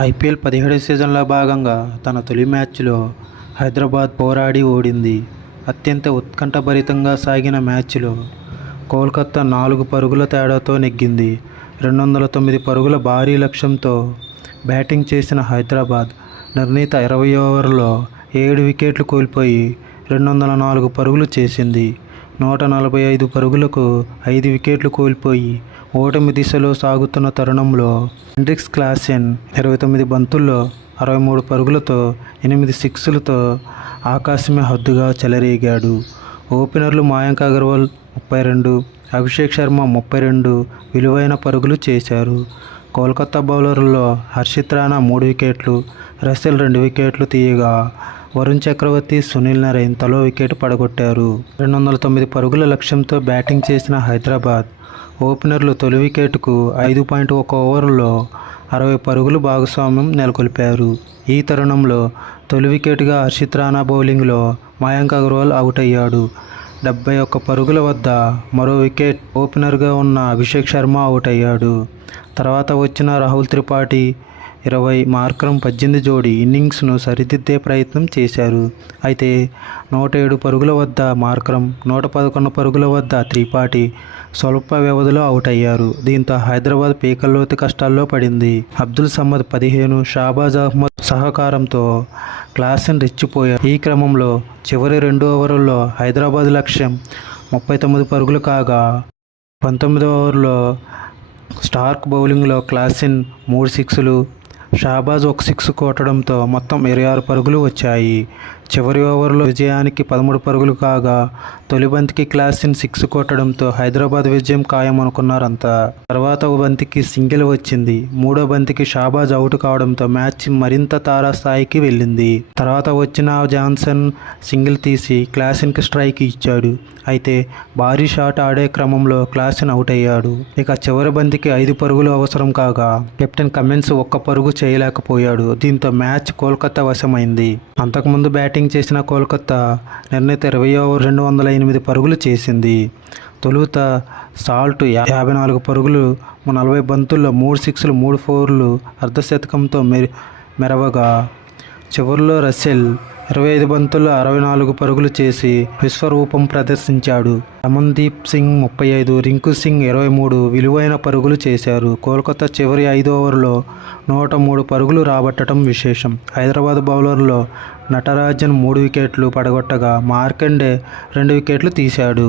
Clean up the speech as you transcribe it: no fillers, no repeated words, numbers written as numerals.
IPL 17వ సీజన్లో భాగంగా తన తొలి మ్యాచ్లో హైదరాబాద్ పోరాడి ఓడింది. అత్యంత ఉత్కంఠభరితంగా సాగిన మ్యాచ్లో కోల్కతా 4 పరుగుల తేడాతో నెగ్గింది. 209 పరుగుల భారీ లక్ష్యంతో బ్యాటింగ్ చేసిన హైదరాబాద్ నిర్ణీత 20 ఓవర్లలో 7 వికెట్లు కోల్పోయి 204 పరుగులు చేసింది. 145 పరుగులకు 5 వికెట్లు కోల్పోయి ఓటమి దిశలో సాగుతున్న తరుణంలో హెన్రిక్స్ క్లాసెన్ 29 బంతుల్లో 63 పరుగులతో 8 సిక్స్లతో ఆకాశమే హద్దుగా చెలరేగాడు. ఓపెనర్లు మయాంక్ అగర్వాల్ 32, అభిషేక్ శర్మ 32 విలువైన పరుగులు చేశారు. కోల్కతా బౌలర్లలో హర్షిత్ రాణా 3 వికెట్లు, రసెల్ 2 వికెట్లు తీయగా వరుణ్ చక్రవర్తి, సునీల్ నరైన్ తలో వికెట్ పడగొట్టారు. 209 పరుగుల లక్ష్యంతో బ్యాటింగ్ చేసిన హైదరాబాద్ ఓపెనర్లు తొలి వికెట్కు 5.1 ఓవర్లో 60 పరుగులు భాగస్వామ్యం నెలకొల్పారు. ఈ తరుణంలో తొలి వికెట్గా హర్షిత్ రాణా బౌలింగ్లో మయాంక్ అగర్వాల్ అవుట్ అయ్యాడు. 71 పరుగుల వద్ద మరో వికెట్ ఓపెనర్గా ఉన్న అభిషేక్ శర్మ అవుట్ అయ్యాడు. తర్వాత వచ్చిన రాహుల్ త్రిపాఠి 20, మార్కరం 18 జోడీ ఇన్నింగ్స్ను సరిదిద్దే ప్రయత్నం చేశారు. అయితే 107 పరుగుల వద్ద మార్కరం, 111 పరుగుల వద్ద త్రిపాఠి స్వల్ప వ్యవధిలో అవుట్ అయ్యారు. దీంతో హైదరాబాద్ పీకల్లోతు కష్టాల్లో పడింది. అబ్దుల్ సమద్ 15, షాబాజ్ అహ్మద్ సహకారంతో క్లాసెన్ రెచ్చిపోయారు. ఈ క్రమంలో చివరి 2 ఓవర్లలో హైదరాబాద్ లక్ష్యం 39 పరుగులు కాగా 19వ ఓవర్లో స్టార్క్ బౌలింగ్లో క్లాసెన్ 3 సిక్స్లు, షాబాజ్ 1 సిక్స్ కొట్టడంతో మొత్తం 26 పరుగులు వచ్చాయి. చివరి ఓవర్లో విజయానికి 13 పరుగులు కాగా తొలి బంతికి క్లాసెన్ 6 కొట్టడంతో హైదరాబాద్ విజయం ఖాయమనుకున్నారంతా. తర్వాత ఓ బంతికి సింగిల్ వచ్చింది. మూడో బంతికి షాబాజ్ అవుట్ కావడంతో మ్యాచ్ మరింత తారాస్థాయికి వెళ్ళింది. తర్వాత వచ్చిన జాన్సన్ సింగిల్ తీసి క్లాసెన్కి స్ట్రైక్ ఇచ్చాడు. అయితే భారీ షాట్ ఆడే క్రమంలో క్లాసెన్ అవుట్ అయ్యాడు. ఇక చివరి బంతికి 5 పరుగులు అవసరం కాగా కెప్టెన్ కమిన్స్ 1 పరుగు చేయలేకపోయాడు. దీంతో మ్యాచ్ కోల్కతా వశమైంది. అంతకుముందు బ్యాటింగ్ చేసిన కోల్కతా నిర్ణీత 20 ఓవర్ 208 పరుగులు చేసింది. తొలుత సాల్ట్ 54 పరుగులు 40 బంతుల్లో 3 సిక్స్లు 3 ఫోర్లు అర్ధశతకంతో మెరవగా చివరిలో రసెల్ 25 బంతుల్లో 64 పరుగులు చేసి విశ్వరూపం ప్రదర్శించాడు. రమన్దీప్ సింగ్ 35, రింకు సింగ్ 23 విలువైన పరుగులు చేశారు. కోల్కతా చివరి 5 ఓవర్లో 103 పరుగులు రాబట్టడం విశేషం. హైదరాబాద్ బౌలర్లో నటరాజన్ 3 వికెట్లు పడగొట్టగా మార్కండే 2 వికెట్లు తీశాడు.